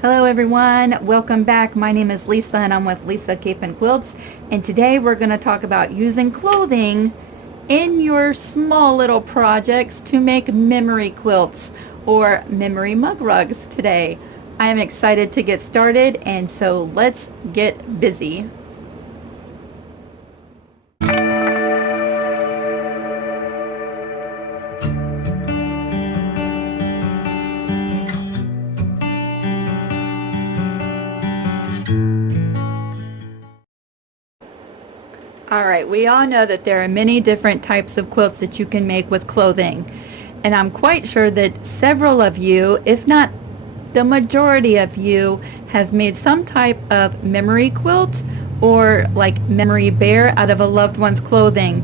Hello everyone, welcome back. My name is Lisa and I'm with Lisa Capen Quilts, and today we're going to talk about using clothing in your small little projects to make memory quilts or memory mug rugs today. I am excited to get started, and so let's get busy. Alright, we all know that there are many different types of quilts that you can make with clothing. And I'm quite sure that several of you, if not the majority of you, have made some type of memory quilt or like memory bear out of a loved one's clothing.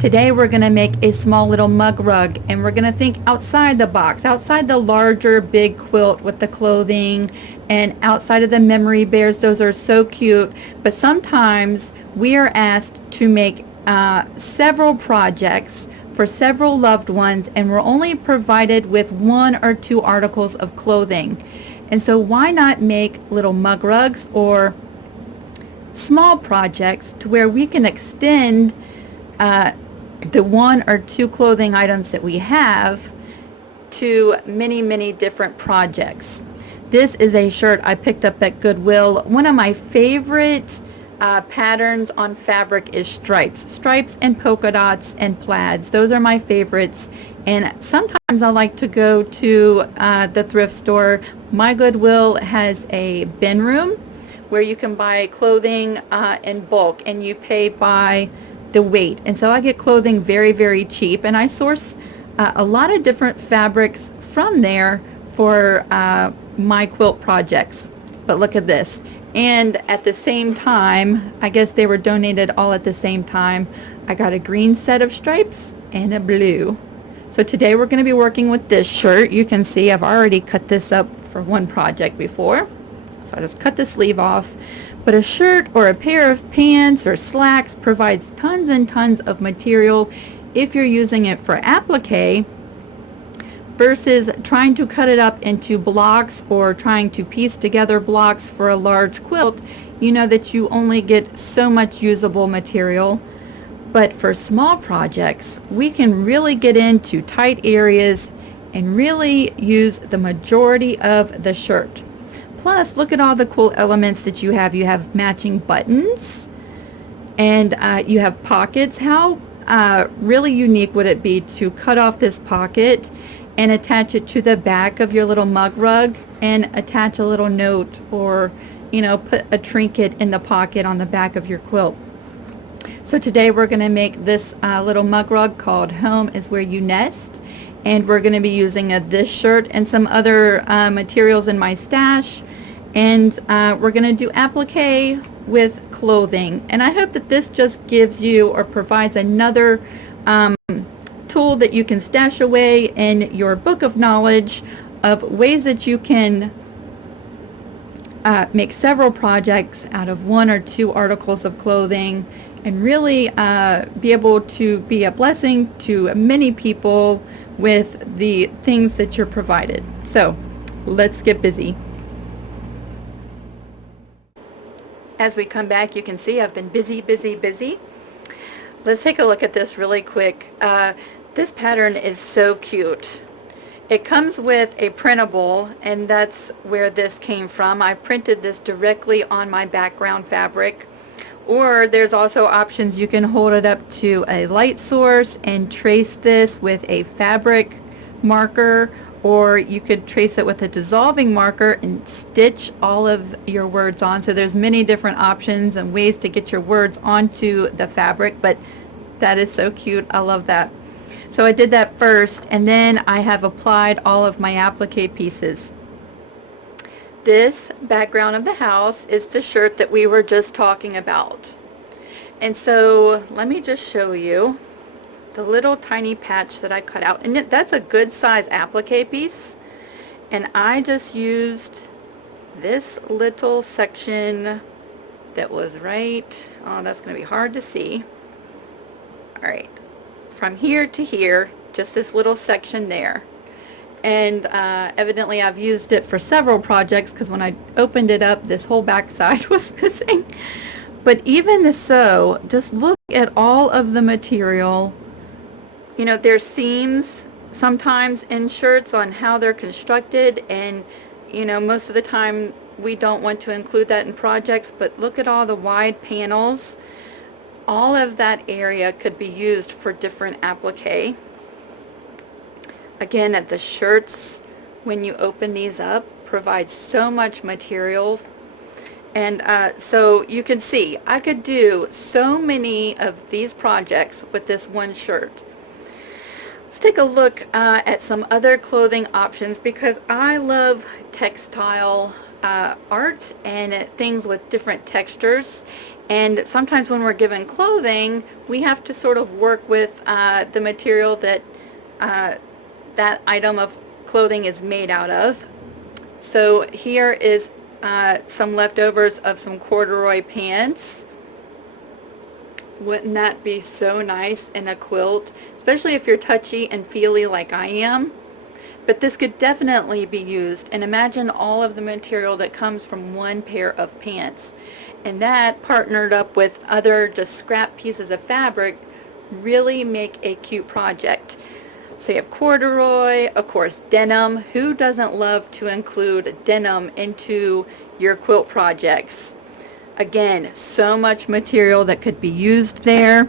Today we're going to make a small little mug rug, and we're going to think outside the box, outside the larger big quilt with the clothing and outside of the memory bears. Those are so cute, but sometimes we are asked to make several projects for several loved ones, and we're only provided with one or two articles of clothing. And so why not make little mug rugs or small projects to where we can extend the one or two clothing items that we have to many different projects. This is a shirt I picked up at Goodwill. One of my favorite patterns on fabric is stripes and polka dots and plaids. Those are my favorites, and sometimes I like to go to the thrift store. My Goodwill has a bin room where you can buy clothing in bulk, and you pay by the weight, and so I get clothing very cheap, and I source a lot of different fabrics from there for my quilt projects. But look at this, and at the same time, I guess they were donated all at the same time, I got a green set of stripes and a blue. So today we're going to be working with this shirt. You can see I've already cut this up for one project before, so I just cut the sleeve off. But a shirt or a pair of pants or slacks provides tons and tons of material if you're using it for applique versus trying to cut it up into blocks or trying to piece together blocks for a large quilt. You know that you only get so much usable material. But for small projects, we can really get into tight areas and really use the majority of the shirt. Plus, look at all the cool elements that you have. You have matching buttons, and you have pockets. How really unique would it be to cut off this pocket and attach it to the back of your little mug rug and attach a little note, or put a trinket in the pocket on the back of your quilt. So today we're going to make this little mug rug called Home is Where You Nest, and we're going to be using this shirt and some other materials in my stash. And we're going to do applique with clothing, and I hope that this just gives you or provides another tool that you can stash away in your book of knowledge of ways that you can make several projects out of one or two articles of clothing, and really be able to be a blessing to many people with the things that you're provided. So let's get busy. As we come back, you can see I've been busy. Let's take a look at this really quick. This pattern is so cute. It comes with a printable, and that's where this came from. I printed this directly on my background fabric. Or there's also options. You can hold it up to a light source and trace this with a fabric marker, or you could trace it with a dissolving marker and stitch all of your words on. So there's many different options and ways to get your words onto the fabric, but that is so cute. I love that. So I did that first, and then I have applied all of my applique pieces. This background of the house is the shirt that we were just talking about. And so let me just show you the little tiny patch that I cut out, and that's a good size applique piece, and I just used this little section that was right, oh, that's going to be hard to see. Alright, from here to here, just this little section there, And evidently I've used it for several projects, because when I opened it up, this whole back side was missing. But even so, just look at all of the material. You know, there's seams sometimes in shirts on how they're constructed, and you know, most of the time we don't want to include that in projects, but look at all the wide panels. All of that area could be used for different applique. Again, at the shirts, when you open these up, provide so much material. And so you can see, I could do so many of these projects with this one shirt. Let's take a look at some other clothing options, because I love textile art and things with different textures. And sometimes when we're given clothing, we have to sort of work with the material that that item of clothing is made out of. So here is some leftovers of some corduroy pants. Wouldn't that be so nice in a quilt, especially if you're touchy and feely like I am? But this could definitely be used, and imagine all of the material that comes from one pair of pants, and that partnered up with other just scrap pieces of fabric really make a cute project. So you have corduroy, of course denim. Who doesn't love to include denim into your quilt projects? Again, so much material that could be used there.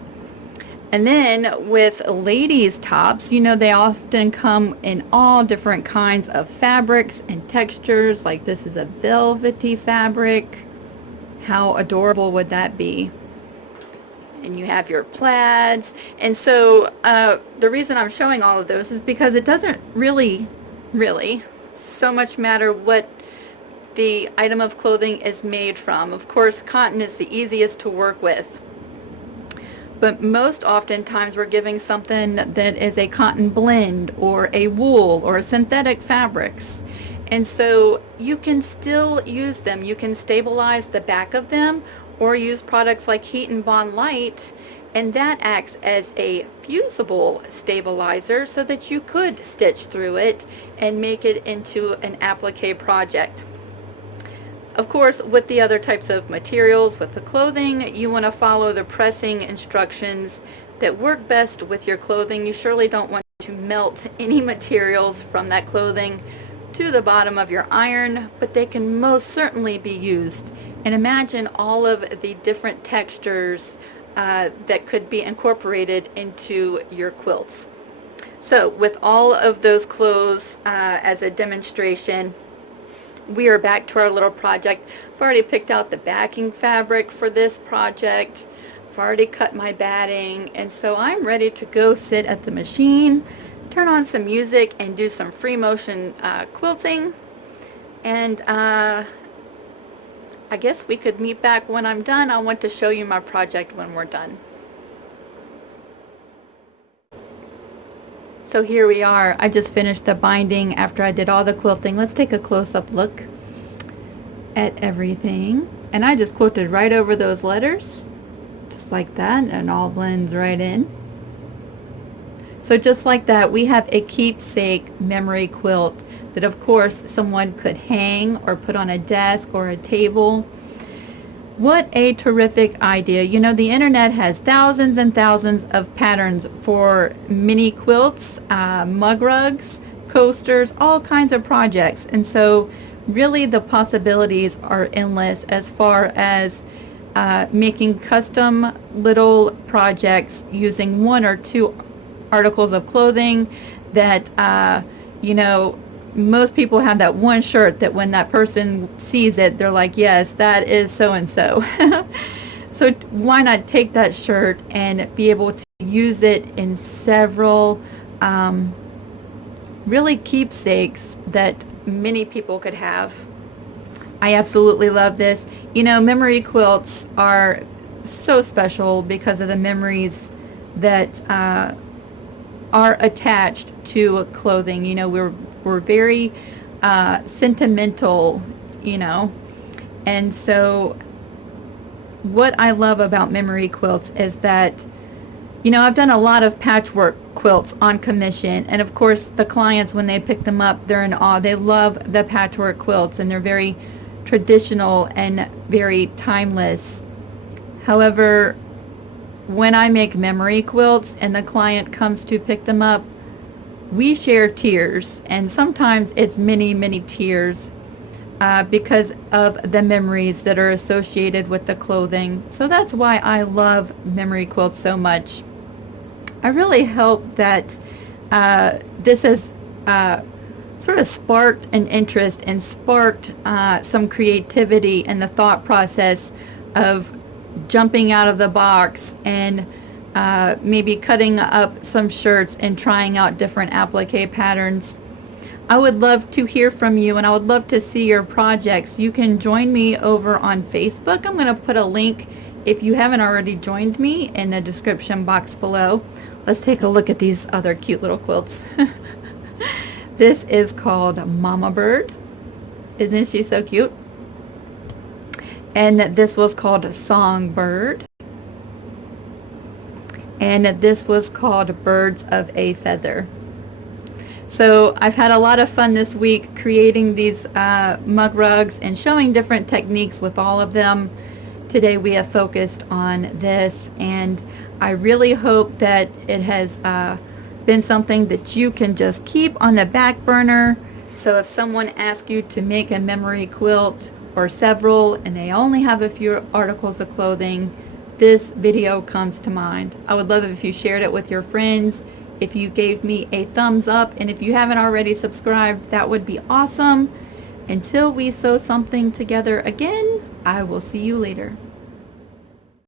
And then with ladies' tops, you know, they often come in all different kinds of fabrics and textures. Like this is a velvety fabric. How adorable would that be? And you have your plaids. And so the reason I'm showing all of those is because it doesn't really so much matter what the item of clothing is made from. Of course, cotton is the easiest to work with, but most oftentimes we're giving something that is a cotton blend or a wool or synthetic fabrics. And so you can still use them. You can stabilize the back of them, or use products like Heat and Bond Light, and that acts as a fusible stabilizer so that you could stitch through it and make it into an applique project. Of course, with the other types of materials, with the clothing, you want to follow the pressing instructions that work best with your clothing. You surely don't want to melt any materials from that clothing to the bottom of your iron, but they can most certainly be used. And imagine all of the different textures that could be incorporated into your quilts. So with all of those clothes as a demonstration, we are back to our little project. I've already picked out the backing fabric for this project. I've already cut my batting, and so I'm ready to go sit at the machine, turn on some music, and do some free motion quilting. And I guess we could meet back when I'm done. I want to show you my project when we're done. So here we are. I just finished the binding after I did all the quilting. Let's take a close-up look at everything. And I just quilted right over those letters, just like that, and all blends right in. So just like that, we have a keepsake memory quilt that of course someone could hang or put on a desk or a table. What a terrific idea. You know, the internet has thousands and thousands of patterns for mini quilts, mug rugs, coasters, all kinds of projects. And so really the possibilities are endless as far as making custom little projects using one or two articles of clothing that, you know, most people have that one shirt that when that person sees it, they're like, yes, that is so-and-so. So why not take that shirt and be able to use it in several really keepsakes that many people could have. I absolutely love this. You know, memory quilts are so special because of the memories that are attached to clothing. You know, we're very sentimental, you know, and so what I love about memory quilts is that, you know, I've done a lot of patchwork quilts on commission, and of course the clients, when they pick them up, they're in awe. They love the patchwork quilts, and they're very traditional and very timeless. However, when I make memory quilts and the client comes to pick them up, we share tears, and sometimes it's many, many tears because of the memories that are associated with the clothing. So that's why I love memory quilts so much. I really hope that this has sort of sparked an interest and sparked some creativity in the thought process of jumping out of the box and maybe cutting up some shirts and trying out different applique patterns. I would love to hear from you, and I would love to see your projects. You can join me over on Facebook. I'm going to put a link, if you haven't already joined me, in the description box below. Let's take a look at these other cute little quilts. This is called Mama Bird. Isn't she so cute? And this was called Songbird. And this was called Birds of a Feather. So I've had a lot of fun this week creating these mug rugs and showing different techniques with all of them. Today we have focused on this, and I really hope that it has been something that you can just keep on the back burner. So if someone asks you to make a memory quilt or several and they only have a few articles of clothing, this video comes to mind. I would love it if you shared it with your friends, if you gave me a thumbs up, and if you haven't already subscribed, that would be awesome. Until we sew something together again, I will see you later.